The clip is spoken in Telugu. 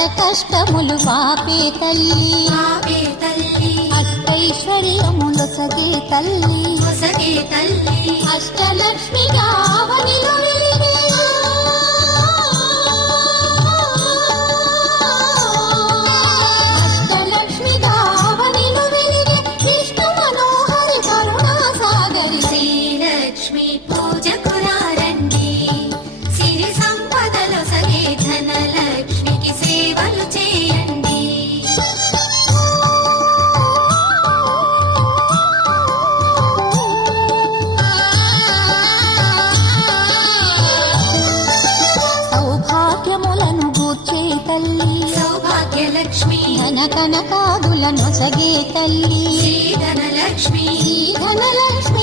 కష్టములు పాపే తల్లి అష్టైశ్వర్యములొసగే తల్లి అష్టలక్ష్మి గావనిలో వెలిగే అష్టలక్ష్మి గావనిలో వెలిగే విష్ణు మనోహరి కరుణా సాగరి శ్రీలక్ష్మి పూజకు రండి సిరి సంపదలొసగే ధనలక్ష్మికి సేవలు చేయండి. సౌభాగ్యములను గూర్చే తల్లి సౌభాగ్యలక్ష్మి ధన కనకాదులను సగే తల్లి శ్రీ ధనలక్ష్మి ధనలక్ష్మి